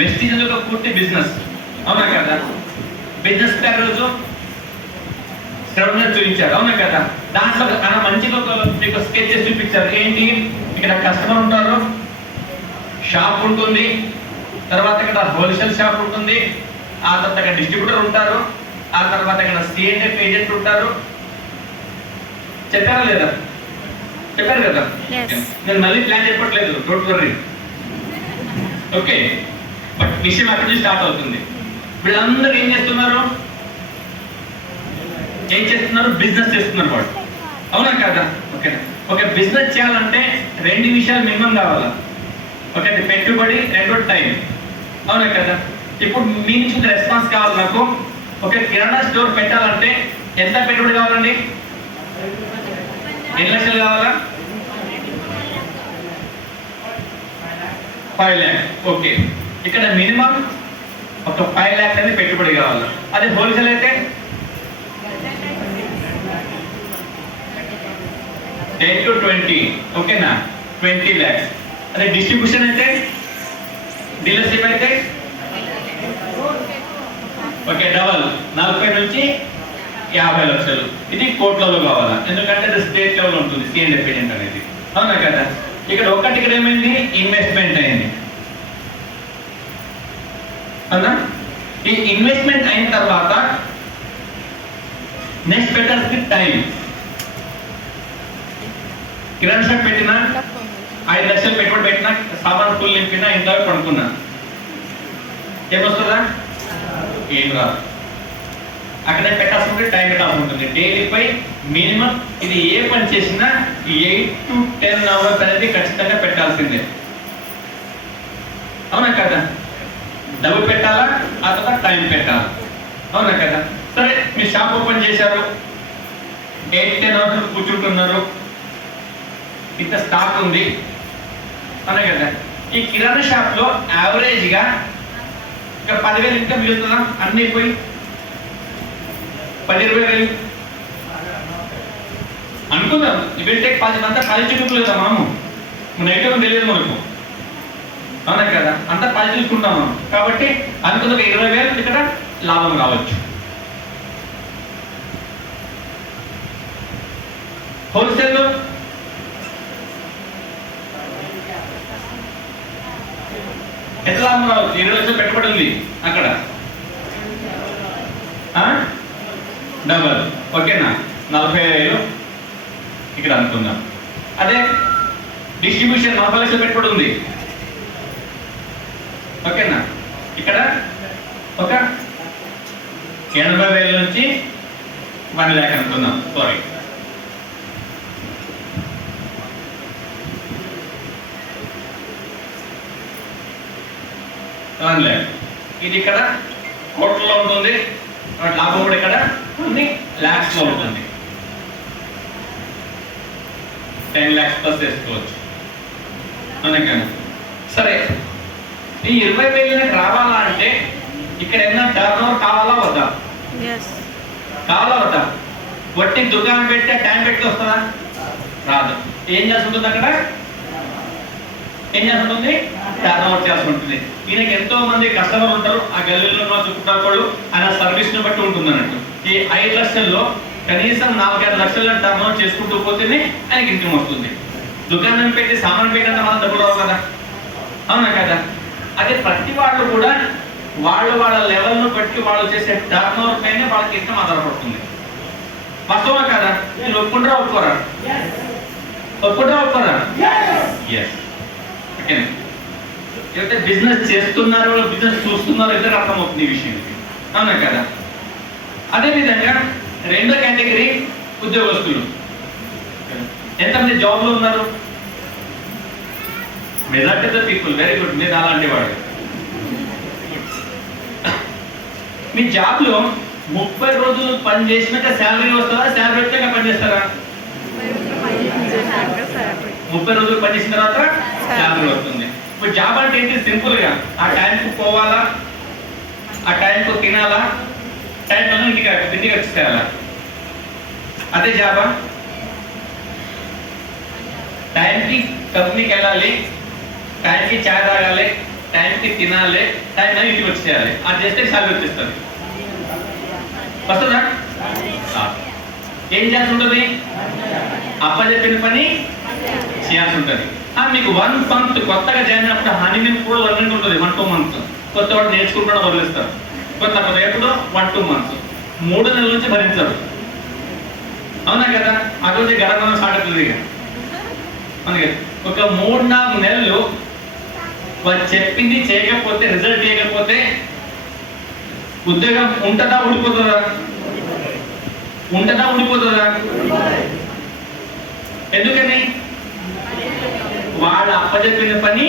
Vestige అనేది ఒక పూర్తి బిజినెస్, అవునా కదా? బిజినెస్ రోజు చూపించారు, అవునా కదా? దాంట్లో మంచిగా మీకు స్కెచ్ చేసి చూపించారు. ఏంటి, ఇక్కడ కస్టమర్ ఉంటారు, షాప్ ఉంటుంది, తర్వాత ఇక్కడ హోల్సేల్ షాప్ ఉంటుంది, ఆ తర్వాత ఇక్కడ డిస్ట్రిబ్యూటర్ ఉంటారు, ఆ తర్వాత ఇక్కడ సిఎండ్ఎఫ్ ఏజెంట్ ఉంటారు. చెప్పారా లేదా? చెప్పారు కదా? నేను మళ్ళీ ప్లాన్ చెప్పట్లేదు, డోంట్ వర్రీ. ఓకే, బట్ విషయం అక్కడి నుంచి స్టార్ట్ అవుతుంది. వీళ్ళందరూ ఏం చేస్తున్నారు? బిజినెస్ చేస్తున్నారు వాళ్ళు, అవునా కదా? ఓకే, ఒక బిజినెస్ చేయాలంటే రెండు విషయాలు మినిమం కావాలా. ఒకటి పెట్టుబడి, రెండో టైం, అవునా కదా? ఇప్పుడు మీ నుంచి రెస్పాన్స్ కావాలి నాకు. ఒక కిరాణా స్టోర్ పెట్టాలంటే ఎంత పెట్టుబడి కావాలండి? ఎన్ని లక్షలు కావాలా? 5 lakhs. ఓకే, ఇక్కడ మినిమం ఒక 5 lakhs అనేది పెట్టుబడి కావాలి. అదే హోల్సేల్ అయితే 10 to 20, ఓకేనా? 20 lakhs. అదే డిస్ట్రిబ్యూషన్ అయితే, డీలర్షిప్ అయితే ఓకే, డబల్ 40 నుంచి 50 లక్షలు. ఇది కోట్లలో కావాలా, ఎందుకంటే అది స్టేట్ లెవెల్ ఉంటుంది సిఎండ్ఎఫ్ ఏజెంట్ అనేది, అవునా కదా? ఇక్కడ ఇక్కడ ఏమైంది? ఇన్వెస్ట్మెంట్ అయింది, అవునా? ఈ ఇన్వెస్ట్మెంట్ అయిన తర్వాత నెక్స్ట్ పెట్టాల్సి టైం. కిరాణా షాప్ పెట్టినా 5 లక్షలు పెట్టుబడి పెట్టినా, సామాన్ ఫుల్ నింపినా, ఇంట్లో పడుకున్నా, ఏమొస్తుందా? ఏం రాదు. అక్కడే పెట్టాల్సి టైం పెట్టాల్సి ఉంటుంది. డైలీపై మినిమం ఇది ఏ పని చేసినా 8 to 10 hours అనేది ఖచ్చితంగా పెట్టాల్సిందే, అవునా కదా? డబ్బు పెట్టాలా, ఆ తర్వాత టైం పెట్టాలా, అవునా కదా? సరే, మీ షాప్ ఓపెన్ చేశారు, 8-10 hours కూర్చుంటున్నారు, ఇంత స్టాక్ ఉంది, అవునా కదా? ఈ కిరాణా షాప్ లో యావరేజ్ గా ఇంకా 10,000 ఇంకా మిగులుతుందా? అన్ని పోయి 10-20,000 అనుకుందాం. ఇవెంటే 10 మంది 10 చూపులేదా మనము, నెగిటివ్ తెలియదు మనకు, అవునా కదా? అంతా 10 చూసుకుంటాం మనం. కాబట్టి అనుకుందాం 20,000 ఇక్కడ లాభం రావచ్చు. హోల్సేల్లో ఎంత లాభం రావచ్చు? 20 లక్షలు పెట్టుబడి ఉంది అక్కడ, డబల్, ఓకేనా? 40,000 ఇక్కడ అనుకుందాం. అదే డిస్ట్రిబ్యూషన్ 40 లక్షలు పెట్టుబడి ఉంది, ఓకేనా? ఇక్కడ ఒక 80,000 నుంచి 1 lakh అనుకుందాం. సారీ, ఇది ఇక్కడ కోట్లలో ఉంటుంది, లాభం కూడా ఇక్కడ కొన్ని లాక్స్ లో ఉంటుంది. 10 lakhs ప్లస్ వేసుకోవచ్చు, అవునా? సరే, ఈ 20,000 రావాలా అంటే ఇక్కడ ఏమైనా టర్న్ ఓవర్ కావాలా వద్దా? కావాలా వద్దా? వట్టి దుకాణం పెట్టే టైం పెట్టి వస్తుందా? రాదు. ఏం చేస్తుంటుంది అక్కడ? ఏం చేస్తుంటుంది? టర్న్ ఓవర్ చేస్తూ ఉంటుంది. ఈయనకి ఎంతో మంది కస్టమర్ ఉంటారు, ఆ గల్లీలో చుట్టుపక్కలు ఆయన సర్వీస్ ని బట్టి ఉంటుంది అన్నట్టు. ఈ 5 లక్షల్లో కనీసం 4-5 లక్షల టర్న్ ఓవర్ చేసుకుంటూ పోతేనే ఆయనకి ఇన్కమ్ వస్తుంది. దుకాణం పెట్టి సామాన్ పెట్టినంత మనం డబ్బులు రావు కదా, అవునా కదా? అదే ప్రతి వాళ్ళు కూడా వాళ్ళ లెవెల్ను బట్టి వాళ్ళు చేసే టర్న్ ఓవర్ పైనే వాళ్ళకి ఇన్కమ్ ఆధారపడుతుంది. వాస్తవా కదా? మీరు ఒప్పుకుంటారా ఒప్పుకోరా? ఒప్పుకోరా? ఎస్. ఓకేనా? ఎవరైతే బిజినెస్ చేస్తున్నారో, బిజినెస్ చూస్తున్నారో ఇద్దరు అర్థమవుతుంది ఈ విషయం, అవునా కదా? అదేవిధంగా రెండో కేటగిరీ ఉద్యోగస్తులు. ఎంతమంది జాబ్లో ఉన్నారు? Majority of the people. Very good, మీరు అలాంటి వాడు. మీ జాబ్లో 30 రోజులు పని చేసినాక శాలరీ వస్తుందా? శాలరీ వచ్చాక పని చేస్తారా? 30 రోజులు పని చేసిన తర్వాత శాలరీ వస్తుంది. ఇప్పుడు జాబ్ అంటే ఏంటి? సింపుల్ గా ఆ టైంకు పోవాలా, ఆ టైంకు తినాలా, టైంలో ఇంటికి వచ్చేయాలా, అదే జాబా? టైంకి కంపెనీకి వెళ్ళాలి, టైంకి చాయ్ తాగాలి, టైంకి తినాలి, టైం అని ఇంటికి వచ్చేయాలి. అది చేస్తే శాలరీ వచ్చేస్తుంది. వస్తుందా? ఏం చేయాల్సి ఉంటుంది? అప్పచెప్పిన పని చేయాల్సి ఉంటుంది. మీకు 1 month కొత్తగా జాయిన్ అయినప్పుడు హనీమూన్ కూడా 1 month ఉంటుంది, 1-2 months. కొత్త వాడు నేర్చుకుంటాడు, వదిలేస్తారు. కొత్త ఎప్పుడు 1-2 months, 3 నెలల నుంచి భరించారు. అవునా కదా? అటువంటి గడపడం స్టార్ట్ అవుతుంది. ఇక అందుకే ఒక 3-4 నెలలు వాళ్ళు చెప్పింది చేయకపోతే, రిజల్ట్ చేయకపోతే ఉద్యోగం ఉంటుందా ఊడిపోతుందా? ఉంటుందా ఊడిపోతుందా? ఎందుకని? వాళ్ళు అప్పచెప్పిన పని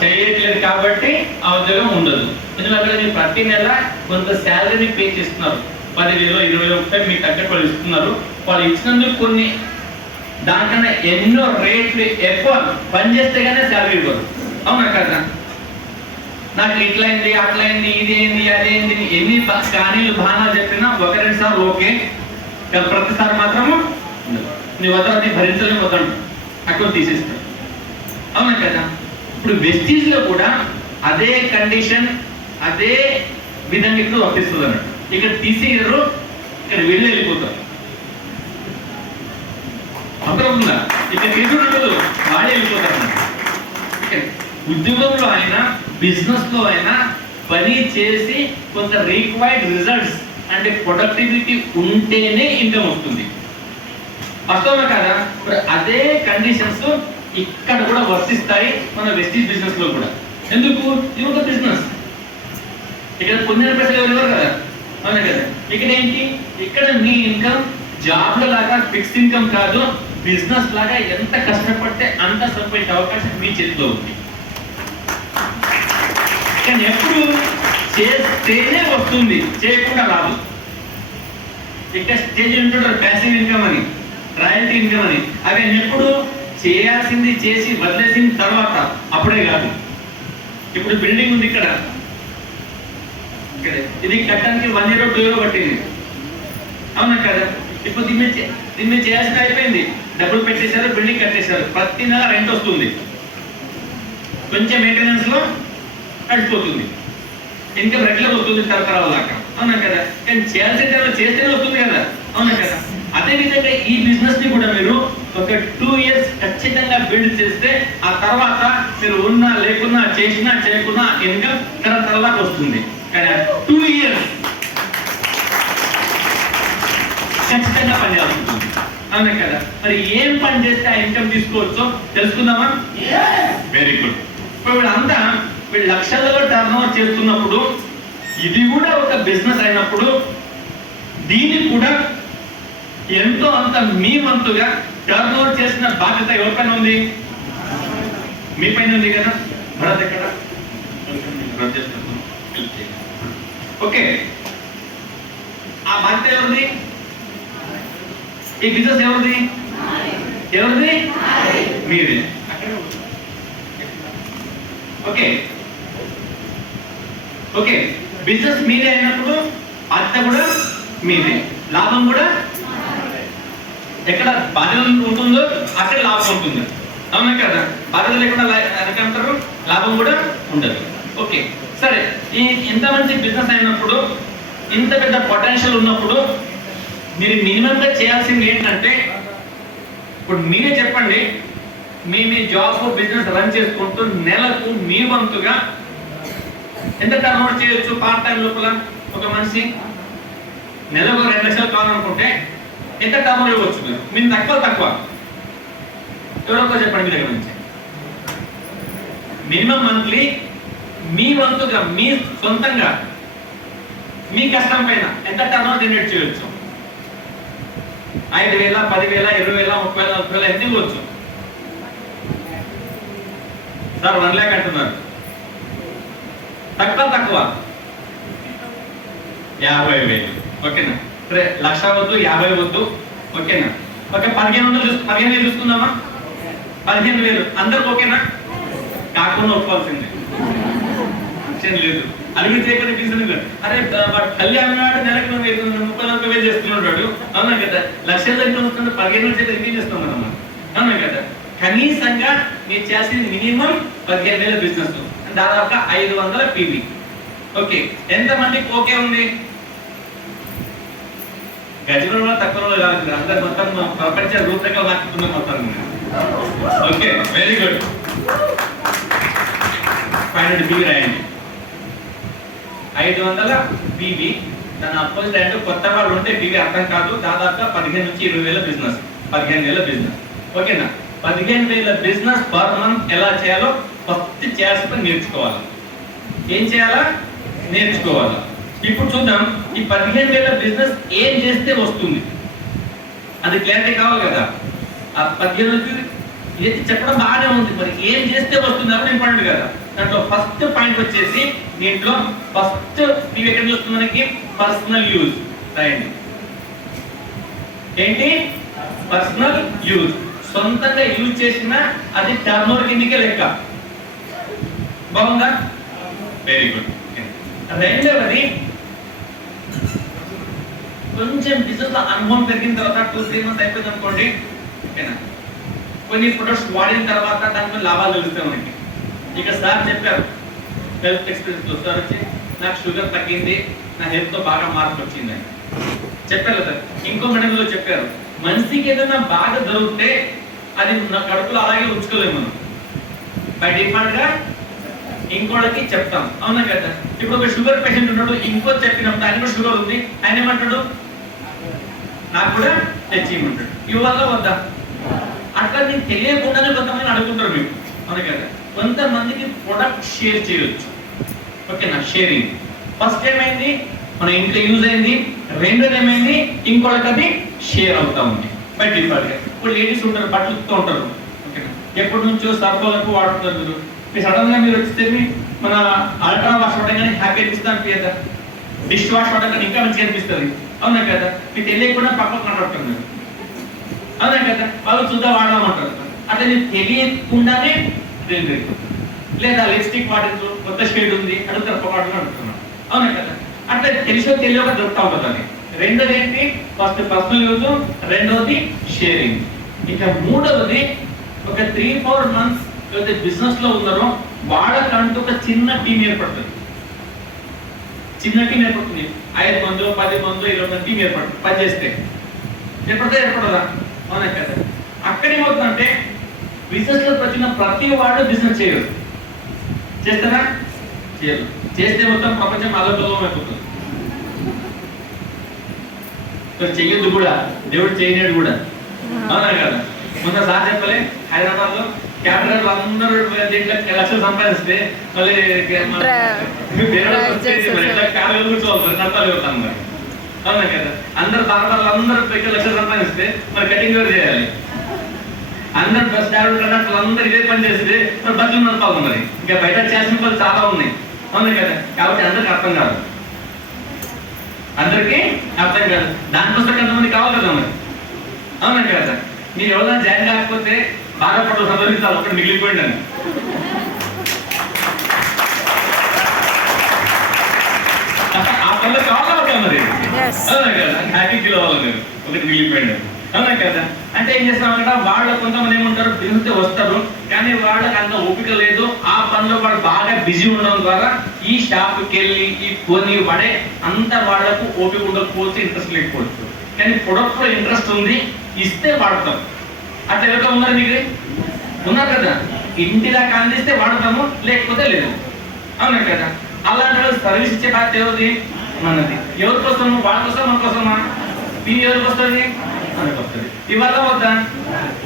చేయట్లేదు కాబట్టి ఆ ఉద్యోగం ఉండదు. ఎందుకంటే మీరు ప్రతి నెల కొంత శాలరీని పే చేస్తున్నారు, 10,000 20,000 మీకు తగ్గట్టు వాళ్ళు ఇస్తున్నారు. వాళ్ళు ఇచ్చినందుకు కొన్ని దానికన్నా ఎన్నో రేట్లు ఎక్కువ పని చేస్తే కానీ శాలరీ ఇవ్వరు. అవునా కదా? నాకు ఇట్లయింది, అట్లయింది, ఇదేంది, అదేంది, ఎన్ని కానీలు బాణాలు చెప్పినా 1-2 సార్లు ఓకే, ప్రతిసారి మాత్రము నీ వద్ద భరించలేని వద్దంట, అక్కడ తీసేస్తాను. అవునా కదా? ఇప్పుడు వెస్టీజ్ లో కూడా అదే కండిషన్, అదే విధంగా ఇప్పుడు వర్తిస్తుంది అన్నట్టు. ఇక్కడ తీసేయరు, ఇక్కడ వెళ్ళిపోతారు. అర్థమవుతుందా? ఇక్కడ తీసుకుంటూ వాడే వెళ్ళిపోతారు అన్నట్టు. ఉద్యోగంలో అయినా బిజినెస్ లో అయినా పని చేసి కొంత రిక్వైర్డ్ రిజల్ట్స్ అంటే ప్రొడక్టివిటీ ఉంటేనే ఇన్కమ్ వస్తుంది. వాస్తవమే కదా? అదే కండిషన్స్ ఇక్కడ కూడా వర్తిస్తాయి మన వెస్టీజ్ బిజినెస్ లో కూడా. ఎందుకు? ఇది ఒక బిజినెస్. ఇక్కడ పొందిన పైసలు ఎవరు కదా? అవునా కదా? ఇక్కడ ఏంటి? ఇక్కడ మీ ఇన్కమ్ జాబ్ లో లాగా ఫిక్స్డ్ ఇన్కమ్ కాదు, బిజినెస్ లాగా ఎంత కష్టపడితే అంత సంపాదించే అవకాశం మీ చేతిలో ఉంది. కానీ ఎప్పుడు చేస్తేనే వస్తుంది, చేయకుండా రాదు. ఇక్కడ స్టేజ్ ఉంటుంటారు ప్యాసివ్ ఇన్కమ్ అని, రాయల్టీ ఇన్కమ్ అని. అవి ఎప్పుడు చేయాల్సింది చేసి వదిలేసిన తర్వాత, అప్పుడే కాదు. ఇప్పుడు బిల్డింగ్ ఉంది ఇక్కడ, ఇది కట్టడానికి 1 year 2 year పట్టింది. అవునా కదా? ఇప్పుడు దీన్ని చేయాల్సింది అయిపోయింది, డబ్బులు పెట్టేశారు, బిల్డింగ్ కట్టేశారు, ప్రతి నెల రెంట్ వస్తుంది, కొంచెం మెయింటెనెన్స్ లో నడిచిపోతుంది, ఇన్కమ్ రెగ్యులర్ వస్తుంది తరతరాల దాకా. అవునా కదా? కానీ చేయాల్సిన టైంలో చేస్తేనే వస్తుంది కదా? అవునా కదా? అదేవిధంగా ఈ బిజినెస్ ని కూడా మీరు ఒక 2 years ఖచ్చితంగా బిల్డ్ చేస్తే, ఆ తర్వాత మీరు ఉన్నా లేకున్నా, చేసినా చేయకున్నా ఇన్కమ్ తరతరాల వస్తుంది. కానీ 2 years ఖచ్చితంగా పని చేయాల్సి ఉంటుంది. అవునా కదా? మరి ఏం పని చేస్తే ఆ ఇన్కమ్ తీసుకోవచ్చో తెలుసుకుందామా? Very good. ఇప్పుడు వీళ్ళంతా వీళ్ళు లక్షల్లో టర్నోవర్ చేస్తున్నప్పుడు, ఇది కూడా ఒక బిజినెస్ అయినప్పుడు, దీనికి కూడా ఎంతో అంత మీ వంతుగా టర్నోవర్ చేసిన బాధ్యత ఎవరిపైన ఉంది? మీ పైన ఉంది కదా? భరత్ ఎక్కడ? ఓకే, ఆ బాధ్యత ఎవరిది? ఈ బిజినెస్ ఎవరిది? ఎవరిది? మీది. ఓకే ఓకే, బిజినెస్ మీదే అయినప్పుడు బాధ్యత కూడా మీదే, లాభం కూడా ఎక్కడ బాధ్యత ఉంటుందో అక్కడ లాభం ఉంటుంది. అవునా కదా? బాధ్యత లేకుండా అంటారు, లాభం కూడా ఉండదు. ఓకే సరే, ఈ ఇంత మంచి బిజినెస్ అయినప్పుడు, ఇంత పెద్ద పొటెన్షియల్ ఉన్నప్పుడు, మీరు మినిమంగా చేయాల్సింది ఏంటంటే, ఇప్పుడు మీరే చెప్పండి, మీ జాబ్ బిజినెస్ రన్ చేసుకుంటూ నెలకు మీ వంతుగా ఎంత టర్నోవర్ చేయొచ్చు? పార్ట్ టైం లోపల ఒక మనిషి నెలకు 2 లక్షలు కావాలనుకుంటే ఎంత టర్నోవర్ ఇవ్వచ్చు? మీరు తక్కువ ఎవరొక్క చెప్పండి మీ దగ్గర నుంచి. మినిమం మంత్లీ మీ వంతుగా, మీ సొంతంగా, మీ కష్టం పైన ఎంత టర్నోవర్ జనరేట్ చేయొచ్చు? 5,000, 10,000, 20,000, 30,000, 40,000 ఎంత ఇవ్వచ్చు? సార్ 1 lakh అంటున్నారు. తక్కువ 50,000. ఓకేనా? సరే, 1,00,000 వద్దు, 50 వద్దు. ఓకేనా? ఓకే, 15,000 చూసుకుందామా? 15,000 అందరికి ఓకేనా? కాకుండా ఒప్పుకోవాల్సిందే లేదు. అడిగితే అరే వాడు కళ్యాణ్ నాడు నెలకు 30,000 చేస్తున్నాడు. అవునా కదా? 1,00,000 దగ్గర వస్తుంది, 15,000 చేత ఇంకేం చేస్తాం అన్నమాట. అవునా కదా? కనీసంగా మీరు చేసేది మినిమం 15,000 బిజినెస్. దాదాపుగా 500 పీవీ. ఓకే, ఎంత మందికి ఓకే ఉంది? గజంలో తక్కువ కాదు, అందరు మొత్తం ప్రపంచ రూపరేఖలు మార్చుకున్నాం మొత్తం. Okay, very good. 500 పీవీ రాయండి. 500 పీవీ. దాని అపోజిట్ అంటే కొత్త వాళ్ళు ఉంటే పీవీ అర్థం కాదు. దాదాపుగా 15 నుంచి 20 వేల బిజినెస్, 15 వేల బిజినెస్. ఓకేనా? 15 వేల బిజినెస్ పర్ మంత్ ఎలా చేయాలో ఫస్ట్ చేయాల్సిన నేర్చుకోవాలి. ఏం చేయాలా? నేర్చుకోవాలి. ఇప్పుడు చూద్దాం, ఈ 15 వేల బిజినెస్ ఏం చేస్తే వస్తుంది అది క్లారిటీ కావాలి కదా. ఆ 15 ఇది చెప్పడం బాగానే ఉంది, మరి ఏం చేస్తే వస్తుంది అప్పుడు ఇంపార్టెంట్ కదా. దాంట్లో ఫస్ట్ పాయింట్ వచ్చేసి దీంట్లో ఫస్ట్ మీరు ఎక్కడ చూస్తుంది మనకి పర్సనల్ యూజ్ రాయండి. ఏంటి? Personal use. సొంతంగా యూజ్ చేసినా అది టర్న్ ఓవర్ కిందకే లెక్క. బాగుందా? Very good. రెండవది కొంచెం బిజినెస్ లో అనుభవం పెరిగిన తర్వాత 2-3 మంత్స్ అయిపోయింది అనుకోండి, ఓకేనా, కొన్ని ప్రొడక్ట్స్ వాడిన తర్వాత దాంట్లో లాభాలు తెలుస్తాయి మనకి. ఇక సార్ చెప్పారు హెల్త్ ఎక్స్పీరియన్స్ లో, సార్ వచ్చి నాకు షుగర్ తగ్గింది, నా హెల్త్ తో బాగా మార్పు వచ్చింది అని చెప్పారు కదా. ఇంకో మెడలో చెప్పారు, మనిషికి ఏదైనా బాగా దొరికితే అది నా కడుపులో అలాగే ఉంచుకోలేము మనం, బై డిఫాల్ట్ గా ఇంకోటికి చెప్తాం, అవునా కదా. ఇప్పుడు ఒక షుగర్ పేషెంట్ ఉన్నాడు, ఇంకో చెప్పినప్పుడు ఆయన కూడా షుగర్ ఉంది, ఆయన ఏమంటాడు, నాకు కూడా తెచ్చిమంటాడు. ఇవల్ల వద్దా? అట్లా నీకు తెలియకుండానే కొంతమంది అడుగుతుంటారు మీకు, అవునా కదా. కొంతమందికి ప్రొడక్ట్ షేర్ చేయొచ్చు, ఓకేనా. షేరింగ్ ఫస్ట్ ఏమైంది, మన ఇంట్లో యూజ్ అయింది. రెండోది ఏమైంది, ఇంకోటికి అది షేర్ అవుతా ఉంది బై డిఫాల్ట్ గా. ఇప్పుడు లేడీస్ ఉంటారు, బట్టలుతో ఉంటారు, ఓకేనా, ఎప్పటి నుంచో సర్ఫోలకు వాడుతున్నారు. మీరు సడన్ గా మీరు వచ్చేది మన అల్ట్రా వాష్ వాడగానే హ్యాపీ అనిపిస్తుంది అనిపించదా? డిష్ వాష్ వాడగానే ఇంకా మంచిగా అనిపిస్తుంది, అవునా కదా. మీకు తెలియకుండా పక్కకు మాట్లాడుతున్నారు, అవునా కదా. వాళ్ళు చూద్దా వాడదామంటారు, అట్లా నీకు తెలియకుండానే లేదా లిప్స్టిక్ వాడించు, కొత్త షేడ్ ఉంది అడుగుతారు, పొగడు అడుగుతున్నాను, అవునా కదా. అట్లా తెలిసో తెలియక దొరుకుతా ఉంటుంది అది. రెండోది ఏంటి, ఫస్ట్ పర్సనల్ యూజ్, రెండోది షేరింగ్. ఇక మూడవది ఒక 3-4 మంత్స్ ఏదైతే బిజినెస్ లో ఉన్నారో వాళ్ళకంటూ ఒక చిన్న టీం ఏర్పడుతుంది. చిన్న టీం ఏర్పడుతుంది, 5 మంది 10 మంది 20 మంది టీం ఏర్పడుతుంది పనిచేస్తే. ఏర్పడదా? అవునా కదా. అక్కడేమవుతుందంటే బిజినెస్ లో వచ్చిన ప్రతి వాడు బిజినెస్ చేయరు. చేస్తారా? చేయరు. చేస్తే మొత్తం ప్రపంచం అల్లకల్లోలం అయిపోతుంది. చెయ్యొద్దు కూడా, దేవుడు చేయలేడు కూడా, అవునా కదా. మొన్న సార్ చెప్పలే, హైదరాబాద్ లో క్యాపిటల్ అందరూ దీంట్లో లక్షలు సంపాదిస్తే మళ్ళీ కాలు కూర్చోవాలి, నడతాలు వెళ్తాను మరి, అవునా కదా. అందరు బార్బర్లు అందరూ లక్షలు సంపాదిస్తే మరి కటింగ్ ఎవరు చేయాలి? అందరు బస్ డ్రైవర్ కండక్టర్లు అందరూ ఇదే పని చేస్తే మరి బస్సులు నడపాలి మరి. ఇంకా బయట చేసిన పనులు చాలా ఉన్నాయి, అవునా కదా. కాబట్టి అందరికి అర్థం కాదు, అందరికీ అర్థం కాదు. దానికోసం కొంతమంది కావాలి కదా మరి, అవునా కదా. మీరు ఎవరైనా జాయిన్ కాకపోతే బాధపడదు, సంతోషించాలి, ఒకటి మిగిలిపోయిందని. ఆ పనులు కావాలి మరి, అవునా కదా. హ్యాపీ ఫీల్ అవ్వాలి మీరు, ఒకటి మిగిలిపోయింది, అవునా కదా. అంటే ఏం చేస్తామంటే వాళ్ళు కొంతమంది ఏమంటారు, బిజినెస్ వస్తారు కానీ వాళ్ళకి అంత ఓపిక లేదు. ఆ పనిలో వాడు బాగా బిజీ ఉండడం ద్వారా ఈ షాప్కి వెళ్ళి ఈ కొని వాడే అంత వాళ్ళకు ఓపిక ఉండకపోవచ్చు, ఇంట్రెస్ట్ లేకపోవచ్చు. కానీ ప్రొడక్ట్ లో ఇంట్రెస్ట్ ఉంది, ఇస్తే వాడతాం. అట్లా ఎవరితో ఉన్నారు మీకు? ఉన్నారు కదా. ఇంటి దాకా అందిస్తే వాడతాము, లేకపోతే లేదు, అవునా కదా. అలాంటి సర్వీస్ ఇచ్చే బాధ్యత ఎవరిది? మనది. ఎవరి కోసం? వాళ్ళ కోసం, మన కోసమా? మీ ఎవరికి వస్తుంది? మనకు వస్తుంది. ఇవల్ల వద్దా?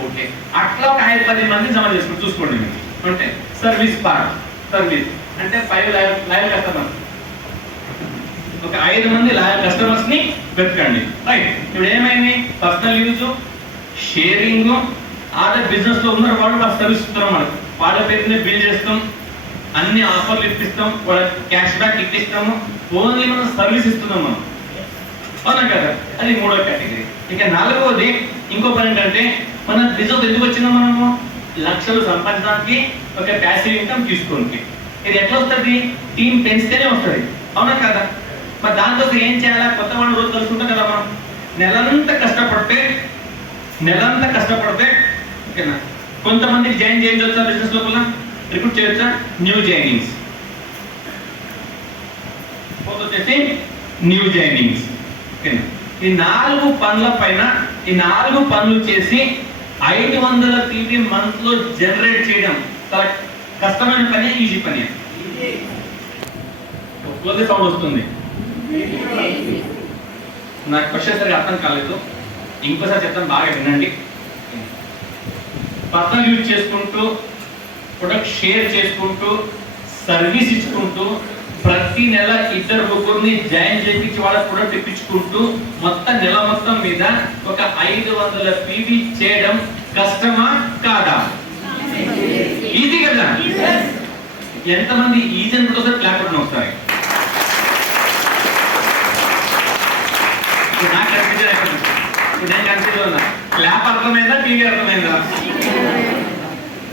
ఓకే. అట్లా ఒక 5-10 మందిని జమ చేసుకుని చూసుకోండి మీరు. అంటే సర్వీస్ పార్ట్, సర్వీస్ అంటే 5 లైవ్ కస్టమర్స్, ఒక 5 మంది లైవ్ కస్టమర్స్ ని వెతకండి. రైట్. ఇప్పుడు ఏమైంది, personal use, sharing, order business లో ఉన్నారు వాళ్ళు మాకు సర్వీస్ ఇస్తున్నాం, మనకు వాళ్ళ పేరునే బిల్ చేస్తాం, అన్ని ఆఫర్లు ఇప్పిస్తాం, వాళ్ళ క్యాష్ బ్యాక్ ఇప్పిస్తాము, ఓన్లీ మనం సర్వీస్ ఇస్తున్నాం మనం, అవునా కదా. అది 3వ కేటగిరీ. ఇక 4వది ఇంకో పని ఏంటంటే, మన బిజినెస్ ఎందుకు వచ్చిందో మనము లక్షలు సంపాదించడానికి, ఒక ప్యాసివ్ ఇన్కమ్ తీసుకోండి. ఇది ఎట్లా వస్తుంది? టీం పెంచితేనే వస్తుంది, అవునా కదా. మరి దానికోసం ఏం చేయాలా? కొత్త వాళ్ళు రోజు కలుసుకుంటాం కదా మనం. నెలంతా కష్టపడితే ఓకేనా, కొంతమందికి జాయిన్ చేయొచ్చా బిజినెస్ లోపల, రిక్రూట్ చేయొచ్చా, న్యూ జాయినింగ్స్, ఫోర్త్ వచ్చేసి న్యూ జాయినింగ్స్. ఓకేనా, ఈ 4 పనుల పైన ఈ 4 పనులు చేసి 500 PV మంత్ లో జనరేట్ చేయడం చాలా కష్టమైన పని, ఈజీ పని? ఒక్కొక్క సౌండ్ వస్తుంది. నాకు క్వశ్చన్ సరిగా అర్థం కాలేదు, ఇంకోసారి చెప్తాను, బాగా వినండి. పర్సనల్ యూజ్ చేసుకుంటూ, ప్రొడక్ట్ షేర్ చేసుకుంటూ, సర్వీస్ ఇచ్చుకుంటూ, ప్రతి నెల 2-3 జాయిన్ చేయించి వాళ్ళ ప్రొడక్ట్ ఇప్పించుకుంటూ మొత్తం నెల మొత్తం మీద ఒక 500 PV చేయడం కష్టమా కాదా? ఈజీ కదా? ఎంతమంది ఈజీ అనుకుంటే క్లాప్ కొట్టండి ఒకసారి. నాకు కనిపించలేదు, నేను కన్ఫ్యూజ్ ఉన్నా. క్లాప్ అర్థమైందా, టీవీ అర్థమైందా?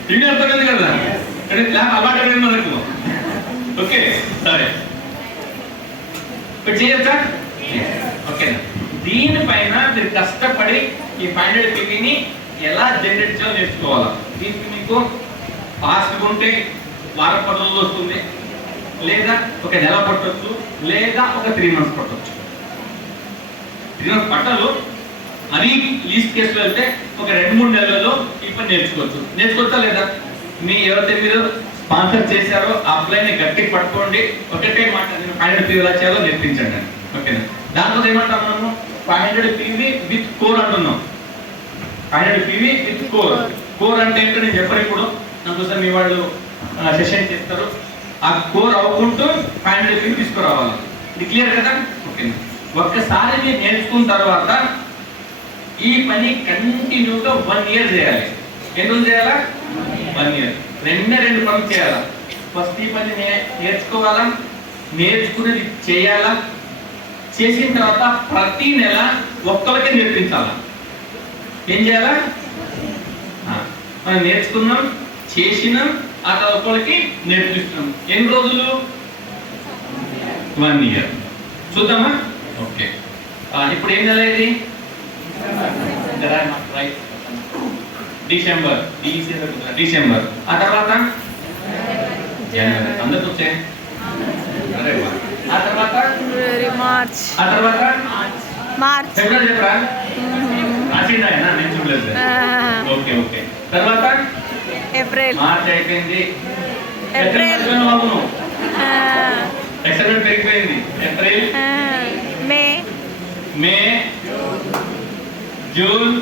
టీవీ అర్థమైంది కదా, కానీ క్లాప్ అలవాటు అయిపోయింది మనకు. ఓకే, సరే, ఇప్పుడు చేయొచ్చా? ఓకేనా, దీనిపైన మీరు కష్టపడి ఈ 500 PVని ఎలా జనరేట్ చేయాలో నేర్చుకోవాలా. దీనికి మీకు ఫాస్ట్గా ఉంటే వారం 10 రోజులు వస్తుంది, లేదా ఒక నెల పట్టవచ్చు, లేదా ఒక 3 months పట్టవచ్చు. 3 months పట్టాలు అని లీస్ట్ కేసులో వెళ్తే ఒక 2-3 నెలల్లో ఈ పని నేర్చుకోవచ్చా లేదా? ఎవరైతే మీరు స్పాన్సర్ చేశారో అప్లైని గట్టిగా పట్టుకోండి. ఒకటే మాట, నేను 500 PV ఎలా చేయాలో నేర్పించండి. ఓకేనా, దాంట్లో ఏమంటాం మనము? 500 PV విత్ కోర్ అంటున్నాం. 500 PV విత్ కోర్. కోర్ అంటే ఏంటో నేను చెప్పను ఇప్పుడు, అందుకోసం మీ వాళ్ళు సెషన్ చేస్తారు. ఆ కోర్ అవ్వకుంటూ 500 PV తీసుకురావాలి. ఇది క్లియర్ కదా? ఓకేనా, ఒక్కసారి మీరు నేర్చుకున్న తర్వాత ఈ పని కంటిన్యూగా 1 year చేయాలి. ఎన్ని రోజులు చేయాలా? 1 year. 2 పనులు చేయాలా. ఫస్ట్ ఈ పని నేర్చుకోవాలా, నేర్చుకునేది చేయాలా, చేసిన తర్వాత ప్రతి నెల ఒక్కరికే నేర్పించాలా. ఏం చేయాలా? మనం నేర్చుకున్నాం, చేసినాం, ఆ తర్వాత ఒక్కరికి నేర్పిస్తున్నాం. ఎన్ని రోజులు? 1 year. చూద్దామా? ఓకే, ఇప్పుడు ఏం నెల ఇది? డిసెంబర్. డిసెంబర్. ఆ తర్వాత జనవరి. అందరికి వచ్చే. ఆ తర్వాత మార్చ్. ఆ తర్వాత మార్చ్. ఫిబ్రవరి చెప్పరా? మార్చినా నేను చూడలేదు. ఓకే ఓకే, తర్వాత ఏప్రిల్. మార్చ్ అయిపోయింది. ఏప్రిల్ ఎక్సలెంట్ పెరిగిపోయింది. April, May, June,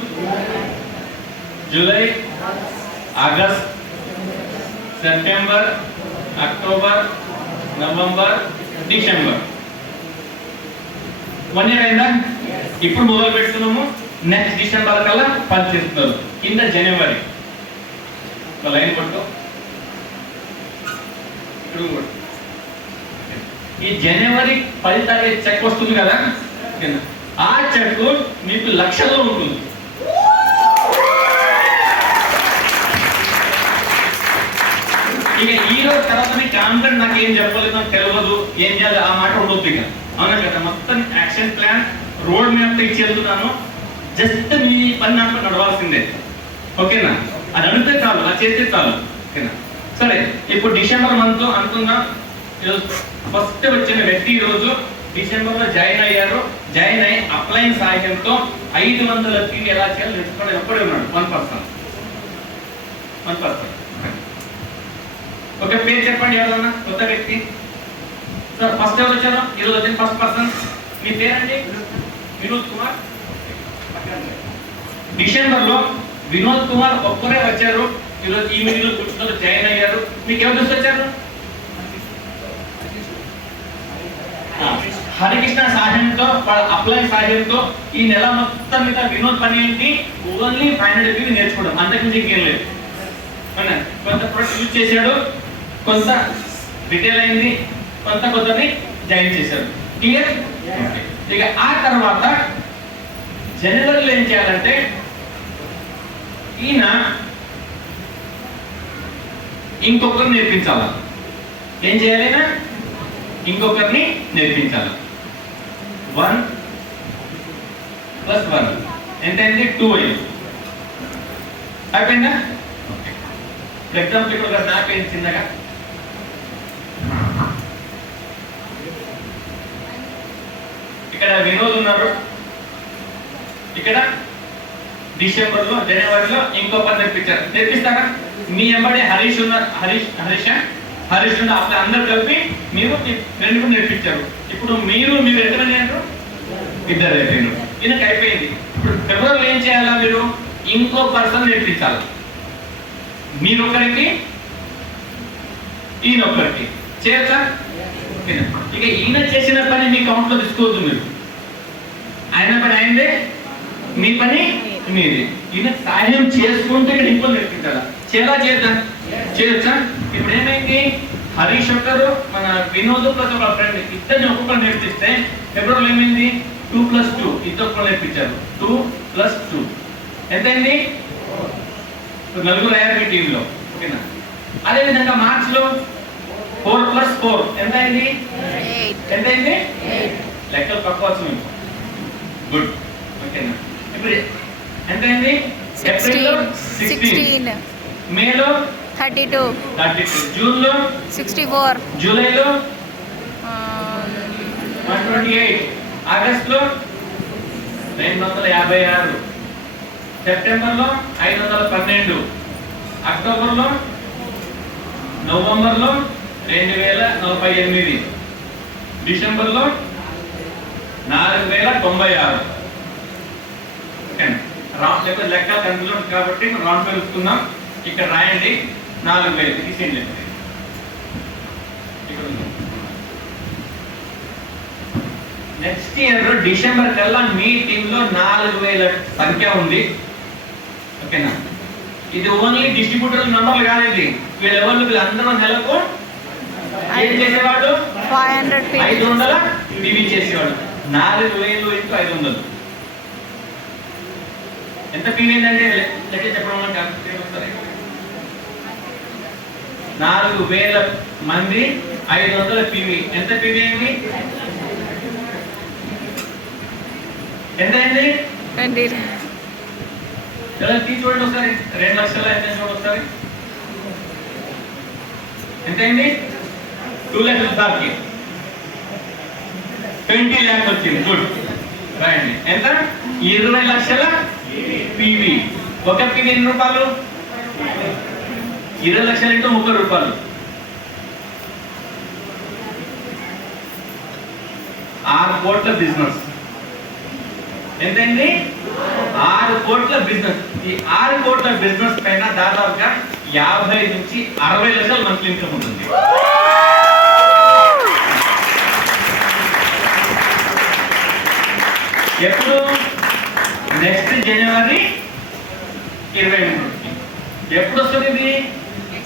July, August, September, October, November, December. 1 year అయిందా? ఇప్పుడు మొదలు పెడుతున్నాము, నెక్స్ట్ డిసెంబర్ కల్లా పని చేస్తున్నారు. కింద జనవరి లైన్ కొట్టు, ఇప్పుడు ఈ జనవరి 10 తారీఖు చెక్ వస్తుంది కదా, ఆ చెక్ మీకు లక్షల్లో ఉంటుంది. ఇక ఈ రోజు తర్వాత మీ కాన్ఫిడెంట్ నాకు ఏం చెప్పలేదు, నాకు తెలియదు, ఏం చేయాలి ఆ మాట ఉండొద్దు. ఇక అవునా కదా? మొత్తం యాక్షన్ ప్లాన్, రోడ్ మ్యాప్ ఇచ్చి వెళ్తున్నాను. జస్ట్ మీ పని నాకు నడవాల్సిందే. ఓకేనా, అది అడిగితే చాలు, అది చేస్తే చాలు. ఓకేనా, సరే, ఇప్పుడు డిసెంబర్ మంత్ అనుకుందాం. ఈరోజు ఫస్ట్ వచ్చిన వ్యక్తి ఈరోజు డిసెంబర్ లో జాయిన్ అయ్యారు. జాయిన్ అయ్యి అప్లైన్ సాయంతో 500 PV ఎలా చేయాలో నేర్చుకోవడం ఎప్పుడే ఉన్నాడు. 1%. ఓకే, పేరు చెప్పండి ఎవరన్నా కొత్త వ్యక్తి. సార్ ఫస్ట్ ఎవరు వచ్చారు? ఈరోజు వచ్చిన ఫస్ట్ పర్సన్ మీ పేరండి? వినోద్ కుమార్. డిసెంబర్ లో వినోద్ కుమార్ ఒక్కరే వచ్చారు. ఈరోజు ఈ మీటింగ్ లో కూర్చున్నారు, జాయిన్ అయ్యారు. మీకు ఎవరు చూసి వచ్చారు? హరికృష్ణ సహాయంతో, వాళ్ళ అప్లై సహాయంతో ఈ నెల మొత్తం మీద వినోద్ పని ఏంటి? ఓన్లీ 500 PV నేర్చుకోవడం, అంతకుమించి ఇంకేం లేదు. కొంత ప్రొడక్ట్ యూజ్ చేశాడు, కొంత రిటైల్ అయింది, కొత్తని జాయిన్ చేశారు. క్లియర్? ఇక ఆ తర్వాత జనవరిలో ఏం చేయాలంటే ఈయన ఇంకొకరు నేర్పించాలా. ఏం చేయాలైనా ఇంకొకరిని నేర్పించాలి. 1 + 1 ఎంతైంది? 2 అయింది. అయిపోయిందా? ఎగ్జాంపుల్ ఇక్కడ ఒక మ్యాప్ ఏంటి చిన్నగా. ఇక్కడ వినోద్ ఉన్నారు, ఇక్కడ డిసెంబర్లో జనవరిలో ఇంకో పని తెప్పిస్తారా? మీ ఎంబడే హరీష్ ఉన్నారు, హరీష్ ఉన్న అప్పుడు అందరు కలిపి మీరు ఫ్రెండ్ కూడా నేర్పించారు. ఇప్పుడు మీరు ఎంతమంది అంటారు? ఇద్దరు అయిపోయినారు. ఈయనకి అయిపోయింది. ఇప్పుడు ఫిబ్రవరిలో ఏం చేయాలా? మీరు ఇంకో పర్సన్ నేర్పించాలి. మీరొక్కరికి, ఈయనొక్కరికి చేయొచ్చా? ఇక ఈయన చేసిన పని మీ కౌంట్ లో తీసుకోవద్దు. మీరు ఆయన పని ఆయనదే, మీ పని మీది. ఈయన సాయం చేసుకుంటే ఇక్కడ ఇంకో నేర్పించాలా? చేద్దాం, చేయొచ్చా? ఇప్పుడు ఏమైంది? హరీష్ ఒక్కరు, మన వినోద్ ప్లస్ ఒక ఫ్రెండ్, ఇద్దరిని ఒక్కొక్కరు నేర్పిస్తే ఫిబ్రవరిలో ఏమైంది? 2+2 ఇద్దరు నేర్పించారు. 2+2 ఎంతైంది? నలుగురు అయ్యారు మీ టీంలో. ఓకేనా? అదేవిధంగా మార్చ్ లో 4+4 ఎంతైంది? ఎంతైంది? లెక్కలు పక్కోవచ్చు మీకు. గుడ్. ఓకేనా? ఇప్పుడు ఎంతైంది? ఏప్రిల్లో 16, మేలో 32, జూన్లో 64, జూలైలో 128, ఆగస్టులో 256, సెప్టెంబర్లో 512, అక్టోబర్లో, నవంబర్లో 2048, డిసెంబర్లో 4096. లేకపోతే లెక్క కన్ఫ్యూజన్ కాబట్టి రౌండ్ పెరుగుతున్నాం. ఇక్కడ రాయండి 4000 తీసేయండి. నెక్స్ట్ ఇయర్ డిసెంబర్ కల్లా మీ టీంలో 4000 సంఖ్య ఉంది. ఓకేనా? ఇది ఓన్లీ డిస్ట్రిబ్యూటర్ నంబర్లు కాదండి. వీళ్ళందరూ నెలకు ఏం చేసేవాడు? 500 టీవీ చేసేవాడు. 4000 × 500 ఎంత పీవీ ఏంటంటే లెక్క చెప్పడం 4000 మంది 500 పీవీ. ఎంత పీవీ అయింది? ఎంత అయింది? చూడండి ఒకసారి. 2 లక్షల ఎంత చూడండి ఒకసారి. ఎంత అయింది? 2 లక్షల దానికి 20 lakhs వచ్చింది. గుడ్. రాయండి. ఎంత? 20 లక్షల పీవీ. ఒక పీవీ ఎన్ని రూపాయలు? 20 లక్షలు × 30 రూపాయలు. 6 కోట్ల బిజినెస్. ఎంతైంది? 6 కోట్ల బిజినెస్. ఈ 6 కోట్ల బిజినెస్ పైన దాదాపుగా 50 నుంచి 60 లక్షల మంత్లీ ఇన్కమ్ ఉంటుంది. ఎప్పుడు? నెక్స్ట్ జనవరి 23. ఎప్పుడు వస్తుంది ఇది?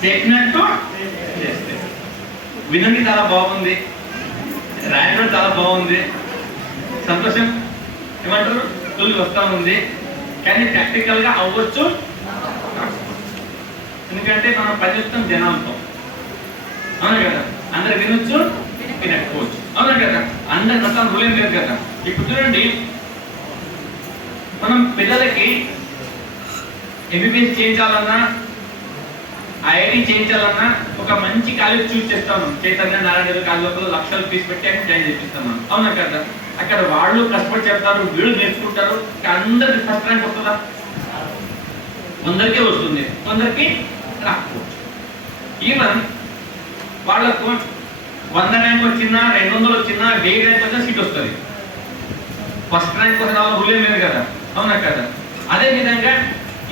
చెప్పినట్టు చేస్తే. వినండి, చాలా బాగుంది, రాయడం చాలా బాగుంది, సంతోషం. ఏమంటారు? తొలి వస్తా ఉంది. కానీ ప్రాక్టికల్ గా అవ్వచ్చు. ఎందుకంటే మనం పనిచేస్తాం జనాలతో. అవునా కదా? అందరు వినొచ్చు, వినకపోవచ్చు. అవునా కదా? అందరి మొత్తం రూల్ ఏం లేదు కదా. ఇప్పుడు చూడండి, మనం పిల్లలకి ఎంబీబీఎస్ చేయించాలన్నా, ఐఐటీ చేయించాలన్నా ఒక మంచి కాలేజ్ చూస్ చేస్తాము. చైతన్య నారాయణ కాలేజీలో లక్షలు ఫీజు పెట్టి అక్కడ జాయిన్ చేపిస్తాం మనం. అవునా కదా? అక్కడ వాళ్ళు కష్టపడి చెప్తారు, వీళ్ళు నేర్చుకుంటారు. అందరికి ఫస్ట్ ర్యాంక్ వస్తుందా? కొందరికే వస్తుంది, కొందరికి రాకపోవచ్చు. ఈవెన్ వాళ్ళకు 100 ర్యాంక్ వచ్చినా, 200 వచ్చినా, 1000 ర్యాంక్ వచ్చినా సీట్ వస్తుంది. ఫస్ట్ ర్యాంక్ వచ్చిన రూల్ ఏం లేదు కదా. అవునా కదా? అదే విధంగా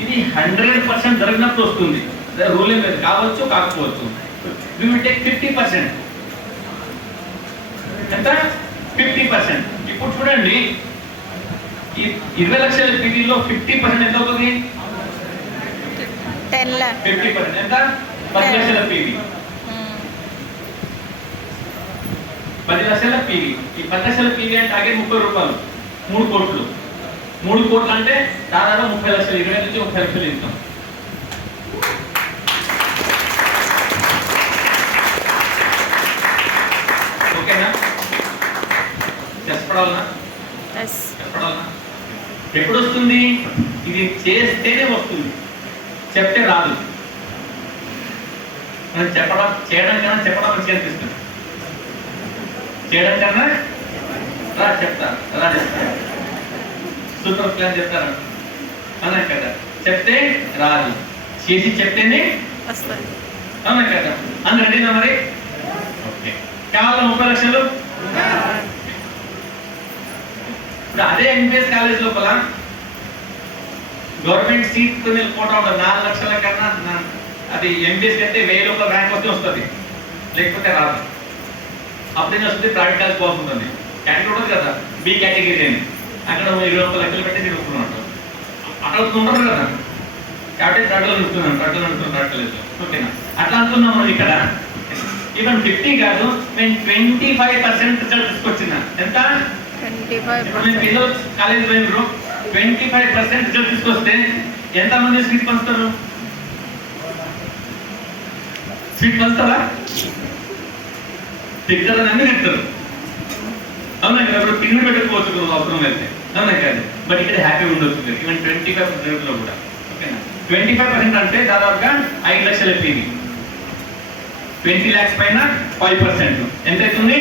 ఇది 100% జరిగినప్పుడు వస్తుంది. రూల్ ఏం లేదు, కావచ్చు కాకపోవచ్చు. We will take 50%. ఎంత? 50%. ఇప్పుడు చూడండి, ఈ 20 లక్షల పీవీలో 50% ఎంత అవుతుంది? 50% ఎంత? 10 లక్షల పీవీ. 10 లక్షల పీవీ. ఈ 10 లక్షల పీవీ అంటే ఆగే 30 రూపాయలు. 3 కోట్లు. 3 కోట్లు అంటే దాదాపు 30 లక్షలు. 20 నుంచి 30 లక్షలు ఇస్తాం. ఓకేనా? చెప్పడాలనా? ఎప్పుడు వస్తుంది? ఇది చేస్తేనే వస్తుంది, చెప్తే రాదు. మనం చేయడం కన్నా చెప్పడం మంచిగా అనిపిస్తుంది. చేయడం కన్నా రా చెప్తాను, రా చెప్తాను. సూపర్ ప్లాన్ చెప్తాను అవునా కదా. చెప్తే రాదు, చేసి చెప్తేనే వస్తుంది. అవునా కదా. అని రెడీనా మరి? ఓకే. కావాలా 30 లక్షలు? ఇప్పుడు అదే ఎంబీఎస్ కాలేజ్ లోపల గవర్నమెంట్ సీట్ కోటా ఉంటుంది 4 లక్షల కన్నా. అది ఎంబీఎస్ అయితే 1000 లోపల ర్యాంక్ వస్తే వస్తుంది, లేకపోతే రాదు. అప్పుడేం వస్తుంది, ప్రైవేట్ కాలేజ్ పోతుంది. కేటగిరీ ఉంటుంది కదా, బి కేటగిరీ అని, అక్కడ 20 లక్షలు పెట్టి తిరుగుతున్నాడు. అక్కడ ఉండరు కదా, కాబట్టి ట్రడ్లు నడుపుతున్నాను. ఓకేనా? అట్లా అనుకున్నాం మనం ఇక్కడ. ఈవెన్ 50 కాదు, మేము 25% రిజల్ట్ తీసుకొచ్చిందా. ఎంత? 25%. పిల్లలు కాలేజ్ పోయినారు, 25% రిజల్ట్ తీసుకొస్తే ఎంతమంది సీట్ పంచుతారు? సీట్ పంచుతారా? తిట్టారని అన్ని తింటారు. అవునా కదా. ఇప్పుడు పిన్ను పెట్టుకోవచ్చు అవసరం అయితే, అవునా కాదు. బట్ ఇక్కడ హ్యాపీ ఉండొచ్చు. ఈవెన్ 25% లో కూడా. ఓకేనా? 25% అంటే దాదాపుగా 5 లక్షలు అయిపోయింది. 20 lakhs పైన 5% ఎంత అవుతుంది?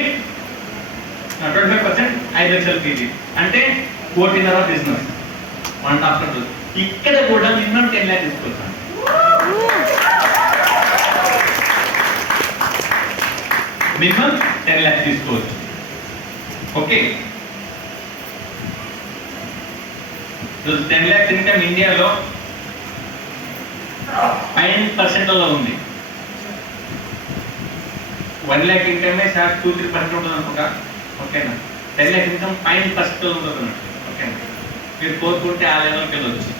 25% 5 లక్షలు పీజీ అంటే 1.5 బిజినెస్ 1.5 crore. ఇక్కడ కూడా మినిమం 10 lakhs తీసుకొచ్చాను. మినిమం 10 lakhs తీసుకోవచ్చు. ఓకే. 10 lakhs ఇన్కమ్ ఇండియాలో 5% లో ఉంది. 1 lakh ఇన్కమ్ 2-3% ఉంటుంది అనుకుంటా. ఓకేనా? 10 lakh ఇన్కమ్ 5% లో ఉంటుంది అన్నట్టు. ఓకేనా? మీరు కోరుకుంటే ఆ లెవెల్కి వెళ్ళొచ్చు.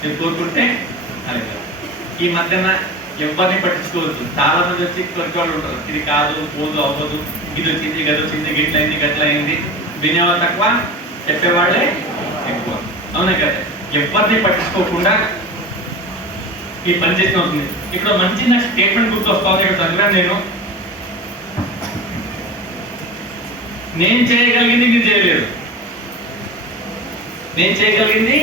మీరు కోరుకుంటే ఆ లెవెల్. ఈ మధ్యన ఎవరిని పట్టించుకోవచ్చు. చాలా మంది వచ్చి కొరికేవాళ్ళు ఉంటారు, ఇది కాదు, పోదు, అవ్వదు, ఇది వచ్చింది, గది వచ్చింది, గిట్లయింది, గట్లయింది. వినేవాళ్ళు తక్కువ, చెప్పేవాళ్ళే ఎక్కువ. అవునా కదా. ఎవరిని పట్టించుకోకుండా ఈ పని చేసిన అవుతుంది. ఇప్పుడు మంచి నాకు స్టేట్మెంట్ గుర్తు వస్తుంది. ఇక్కడ చదివాను నేను చేయగలిగింది మీరు చేయలేరు, నేను చేయగలిగింది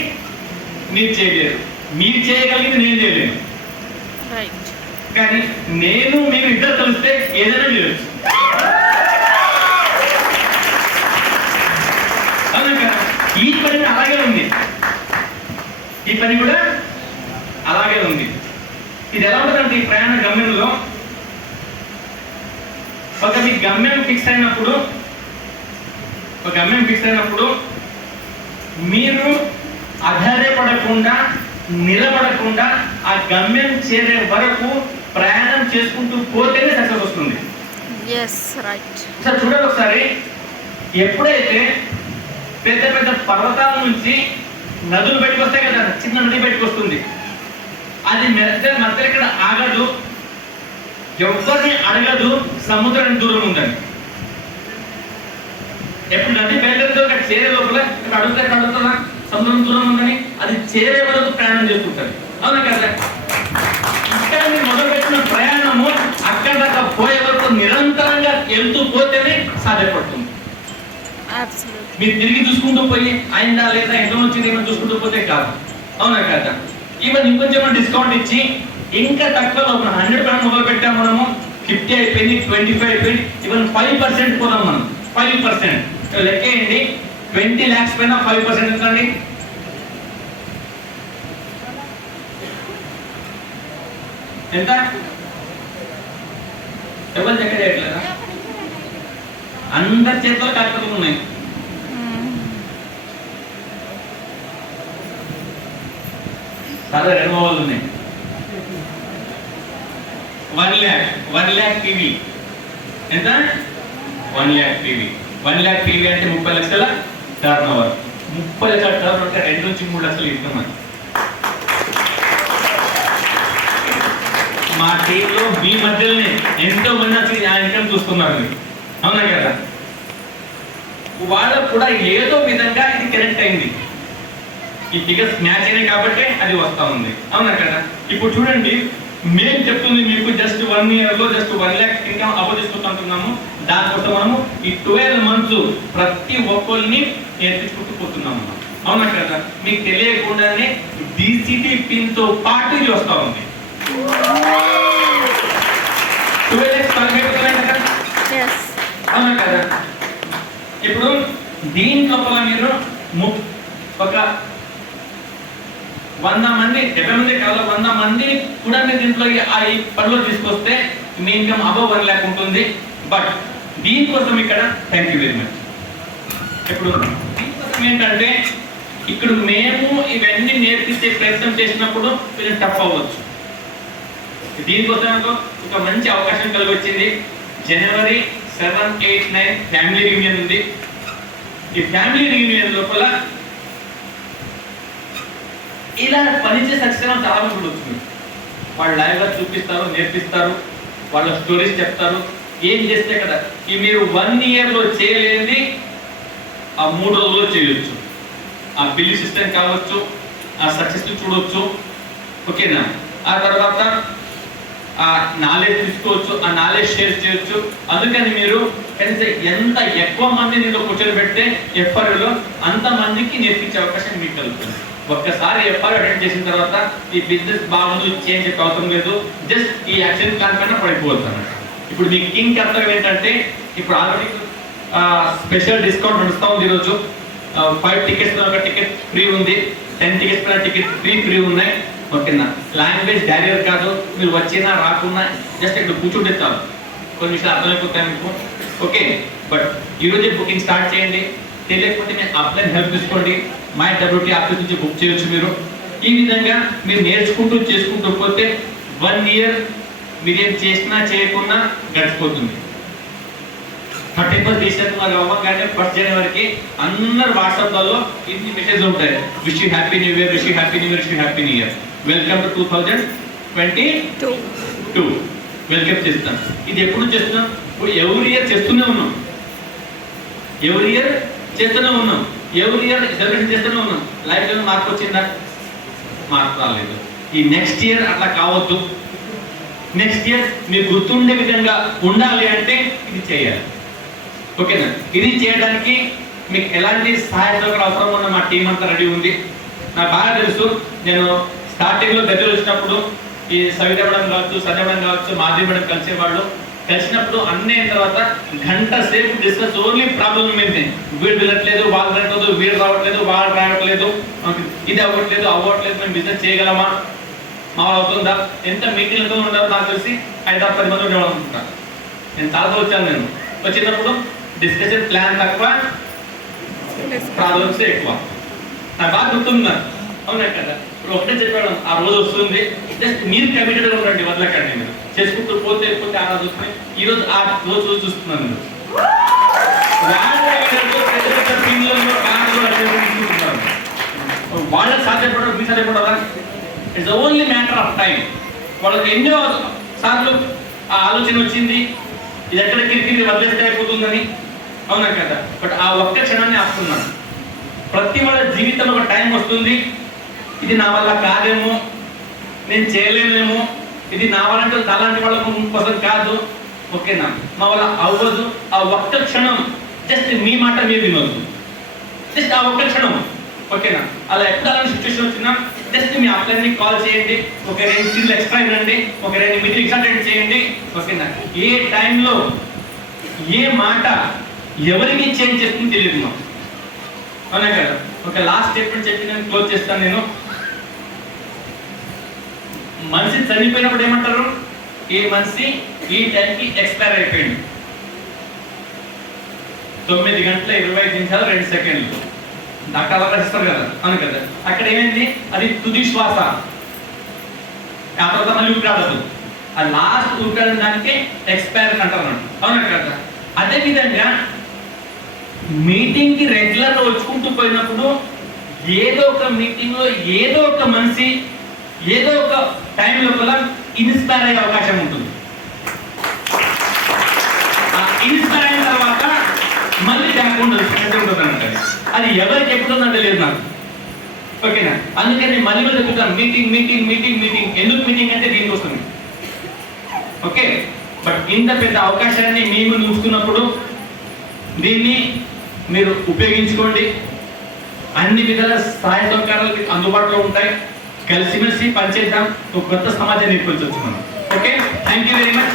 మీరు చేయలేరు, మీరు చేయగలిగింది నేను చేయలేను. కానీ నేను మీరు ఇద్దరు కలిస్తే ఏదైనా చేయొచ్చు. అవునా కదా. ఈ పని అలాగే ఉంది, ఈ పని కూడా అలాగే ఉంది. ఇది ఎలా ఉంటుందంటే ఈ ప్రయాణ గమ్యంలో ఒక మీ గమ్యం ఫిక్స్ అయినప్పుడు, మీరు ఆధారపడకుండా, నిలబడకుండా ఆ గమ్యం చేరే వరకు ప్రయాణం చేసుకుంటూ పోతేనే సక్సెస్ వస్తుంది. సార్ చూడండి ఒకసారి, ఎప్పుడైతే పెద్ద పెద్ద పర్వతాల నుంచి నదులు బయటకు వస్తాయి కదా, చిన్న నది బయటకు వస్తుంది, అది మధ్య ఇక్కడ ఆగదు, ఎవరిని అడగదు సముద్రానికి దూరం ఉందని. ఎప్పుడు నది బయలుదేరుతో అక్కడ చేరే లోపల అడుగుతుందా సముద్రం దూరం ఉందని, అది చేరే వరకు ప్రయాణం చేసుకుంటారు. అవునా కదా. ఇక్కడ మీరు మొదలుపెట్టిన ప్రయాణము అక్కడ దాకా పోయే వరకు నిరంతరంగా వెళ్తూ పోతేనే సాధ్యపడుతుంది. మీరు తిరిగి చూసుకుంటూ పోయి అయిందా లేదా, ఎంత వచ్చింది ఏమైనా చూసుకుంటూ పోతే కాదు. అవునా కదా. ఈవెన్ ఇంకొంచెం డిస్కౌంట్ ఇచ్చి ఇంకా తక్కువలో 100% మొదలు పెట్టాం మనము, 50 అయిపోయింది, 25 అయిపోయింది, ఈవెన్ 5% పోదాం మనం. 5% లెక్కేయండి. 20 lakhs పైన 5% ఎంతండి? ఎంత? ఎవరు లెక్క చేయట్లేదా? అందరి చేతుల్లో కాకపోతే ఉన్నాయి. చాలా 2 వాళ్ళు ఉన్నాయి. 1 lakh PV ఎంత? 1 lakh PV. 1 lakh PV అంటే 30 లక్షల టర్న్ ఓవర్. 30 లక్షల టర్న్ అంటే 2 నుంచి 3 లక్షలు ఇన్కమ్. మా టీంలో మీ మధ్యలోనే ఎంతో మంది ఆ ఇన్కమ్ చూస్తున్నారు. అవునా కదా. వాళ్ళకు కూడా ఏదో విధంగా ఇది కనెక్ట్ అయింది. ఈ ఫిగర్స్ మ్యాచ్ అయినాయి కాబట్టి అది వస్తా ఉంది. అవునా కదా. ఇప్పుడు చూడండి, మేము చెప్తుంది మీకు జస్ట్ 1 year లో జస్ట్ 1 lakh ఇన్కమ్ అవ్వదీసుకుంటున్నాము. దానికోసం మనము ఈ 12 months ప్రతి ఒక్కరిని నేర్పించుకుంటూ పోతున్నాము. అవునా కదా. మీకు తెలియకుండానే DCT పిన్ తో పాటు ఇది వస్తా ఉంది. 12 lakhs అవునా కదా. ఇప్పుడు దీని లోపల మీరు ఒక 100 మంది 70 మంది కాదు 100 మంది కూడా మీరు దీంట్లో ఈ పనిలో తీసుకొస్తే మీ ఇన్కమ్ అబవ్ 1 lakh ఉంటుంది. బట్ దీనికోసం ఇక్కడ థ్యాంక్ యూ వెరీ మచ్. ఇప్పుడు దీనికోసం ఏంటంటే ఇక్కడ మేము ఇవన్నీ నేర్పించే ప్రయత్నం చేసినప్పుడు కొంచెం టఫ్ అవ్వచ్చు. దీనికోసం ఒక మంచి అవకాశం కలిగి వచ్చింది. January 7, 8, 9 ఫ్యామిలీ రియూనియన్ ఉంది. ఈ ఫ్యామిలీ రియూనియన్ లోపల ఇలా పనిచేసే సక్సెస్ చాలా మంది వచ్చింది. వాళ్ళు లైవ్గా చూపిస్తారు, నేర్పిస్తారు, వాళ్ళ స్టోరీస్ చెప్తారు. ఏం చేస్తే కదా ఈ మీరు 1 yearలో చేయలేనిది ఆ 3 రోజుల్లో చేయొచ్చు. ఆ బిల్లు సిస్టమ్ కావచ్చు, ఆ సక్సెస్ చూడవచ్చు. ఓకేనా? ఆ తర్వాత ఆ నాలెడ్జ్ తీసుకోవచ్చు, ఆ నాలెడ్జ్ షేర్ చేయొచ్చు. అందుకని మీరు కనీసం ఎంత ఎక్కువ మంది దీంట్లో కూర్చొని ఎఫ్ఆర్లో అంత మందికి నేర్పించే అవకాశం మీకు కలుగుతుంది. ఒక్కసారి ఎఫ్ఆర్ అటెండ్ చేసిన తర్వాత ఈ బిజినెస్ బాగుంది చేంజ్ అవసరం లేదు, జస్ట్ ఈ యాక్షన్ ప్లాన్ పైన పడిపోవచ్చు అన్నమాట. ఇప్పుడు మీకు కింగ్ కర్తవ్యం ఏంటంటే ఇప్పుడు ఆల్రెడీ స్పెషల్ డిస్కౌంట్ నడుస్తూ ఉంది. ఈరోజు 5 tickets ఒక టికెట్ ఫ్రీ ఉంది, 10 tickets పైన టికెట్ ఫ్రీ ఉన్నాయి. ఓకేనా? లాంగ్వేజ్ బ్యారియర్ కాదు, మీరు వచ్చినా రాకున్నా జస్ట్ ఇక్కడ కూర్చుంటే చాలు, కొన్ని విషయాలు అర్థమైపోతాయి మీకు. ఓకే, బట్ ఈరోజే బుకింగ్ స్టార్ట్ చేయండి. తెలియకపోతే మీరు అప్లైన్ హెల్ప్ తీసుకోండి. MyWT ఆఫీస్ నుంచి బుక్ చేయొచ్చు మీరు. ఈ విధంగా మీరు నేర్చుకుంటూ చేసుకుంటూ పోతే 1 year మీరేం చేసినా చేయకుండా గడిచిపోతుంది. 31st December అవ్వగానే 1st January అందరు వాట్సాప్లలో ఇన్ని మెసేజ్ ఉంటాయి. Wish you happy new year, wish you happy new year, wish you happy new year, welcome to 2022 welcome చేస్తాం. ఇది ఎప్పుడు చేస్తున్నాం? ఎవ్రీ ఇయర్ చేస్తూనే ఉన్నాం, ఎవ్రీ ఇయర్ చేస్తూనే ఉన్నాం, ఎవ్రీ ఇయర్ సెలబ్రేషన్ చేస్తూనే ఉన్నాం. లైఫ్ లో మార్పు వచ్చిందా? మార్పు రాలేదు. ఈ నెక్స్ట్ ఇయర్ అట్లా కావద్దు. నెక్స్ట్ ఇయర్ మీకు గుర్తుండే విధంగా ఉండాలి అంటే ఇది చేయాలి. ఓకేనా? ఇది చేయడానికి మీకు ఎలాంటి సహాయ సహకారం అవసరం ఉన్న మా టీం అంతా రెడీ ఉంది. నాకు బాగా తెలుసు, నేను స్టార్టింగ్లో దగ్గర వచ్చినప్పుడు ఈ సవిత మేడం కావచ్చు, సంజయ్ మేడం కావచ్చు, మాధవి మేడం కలిసేవాళ్ళు. కలిసినప్పుడు అన్నీ అయిన తర్వాత గంట సేపు డిస్కస్ ఓన్లీ ప్రాబ్లం మీదే. వీడు వెళ్ళట్లేదు, వాళ్ళు వెళ్ళట్లేదు, వీడు రావట్లేదు, వాళ్ళు రావట్లేదు, ఇది అవ్వట్లేదు, మేము బిజినెస్ చేయగలమా, మా అవుతుందా, ఎంత మీటింగ్లతో ఉండదు. నాకు తెలిసి 5-10 మంది ఉండేవాళ్ళు అనుకుంటాను. నేను చాలా వచ్చాను. నేను వచ్చినప్పుడు డిస్కషన్ ప్లాన్ తక్కువ, ప్రాబ్లమ్స్ ఎక్కువ. నాకు బాగా గుర్తుందా? అవునా కదా? ఇప్పుడు ఒకటే చెప్పాడు, ఆ రోజు వస్తుంది, జస్ట్ మీరు కమిటెడ్గా ఉండండి, వదలకండి. మీరు చేసుకుంటూ పోతే ఆ రోజు వస్తుంది. ఈరోజు ఆ రోజు చూస్తున్నాను నేను. వాళ్ళకి సాధ్యపడదు, మీ సాధ్యపడదా? It's only matter of time. వాళ్ళకి ఎన్నో సార్లు ఆ ఆలోచన వచ్చింది, ఇది ఎక్కడ కిరికిరి వదిలేస్తే అయిపోతుందని. అవునా కదా? బట్ ఆ ఒక్క క్షణాన్ని ఆపుతున్నాను. ప్రతి వాళ్ళ జీవితంలో ఒక టైం వస్తుంది, ఇది నా వల్ల కాదేమో, నేను చేయలేనేమో, ఇది నా వాళ్ళంటే అలాంటి వాళ్ళ కోసం కాదు, ఓకేనా, మా వల్ల అవ్వదు. ఆ ఒక్క క్షణం జస్ట్ మీ మాట మీరు వినొద్దు, జస్ట్ ఆ ఒక్క క్షణం. ఓకేనా? అలా ఎప్పుడు అలాంటి సిచ్యువేషన్ వచ్చినా జస్ట్ మీ అప్లైన్ని కాల్ చేయండి, ఒక 2 సీట్లు ఎక్స్ట్రా ఇవ్వండి, ఒక 2 మీటింగ్ అటెండ్ చేయండి. ఓకేనా? ఏ టైంలో ఏ మాట ఎవరికి చేంజ్ చేస్తుందో తెలియదు మాకు. అవునా కదా? ఒక లాస్ట్ స్టేట్మెంట్ చెప్పి నేను క్లోజ్ చేస్తాను. నేను మనిషి చనిపోయినప్పుడు ఏమంటారు? ఈ మనిషి ఈ టైంకి ఎక్స్పైర్ అయిపోయింది. 9:25 డాక్టర్ అలా రాసిస్తారు కదా. అవును కదా? అక్కడ ఏమైంది? అది తుది శ్వాస. ఆ తర్వాత మళ్ళీ ఊపిరాడదు. ఆ లాస్ట్ ఊపిరాడిన దానికి ఎక్స్పైర్ అంటారు. అవునా కదా? అదేవిధంగా మీటింగ్కి రెగ్యులర్గా వచ్చుకుంటూ పోయినప్పుడు ఏదో ఒక మీటింగ్లో ఏదో ఒక మనిషి ఏదో ఒక టైం లోపల ఇన్స్పైర్ అయ్యే అవకాశం ఉంటుంది. ఇన్స్పైర్ అయిన తర్వాత మళ్ళీ బ్యాక్ ఉంటుంది అంటే అది ఎవరికి ఎప్పుడుందో తెలియదు నాకు. ఓకేనా? అందుకని మళ్ళీ చెప్తాను, మీటింగ్ మీటింగ్ మీటింగ్ మీటింగ్. ఎందుకు మీటింగ్ అంటే దీనికోసమే. ఓకే, బట్ ఇంత పెద్ద అవకాశాన్ని మేము చూసుకున్నప్పుడు దీన్ని మీరు ఉపయోగించుకోండి. అన్ని విధాల సహాయ సహకారాలు అందుబాటులో ఉంటాయి. కలిసిమెలిసి పనిచేద్దాం, ఒక కొత్త సమాజాన్ని నిర్మించవచ్చు మనం. Okay, thank you very much.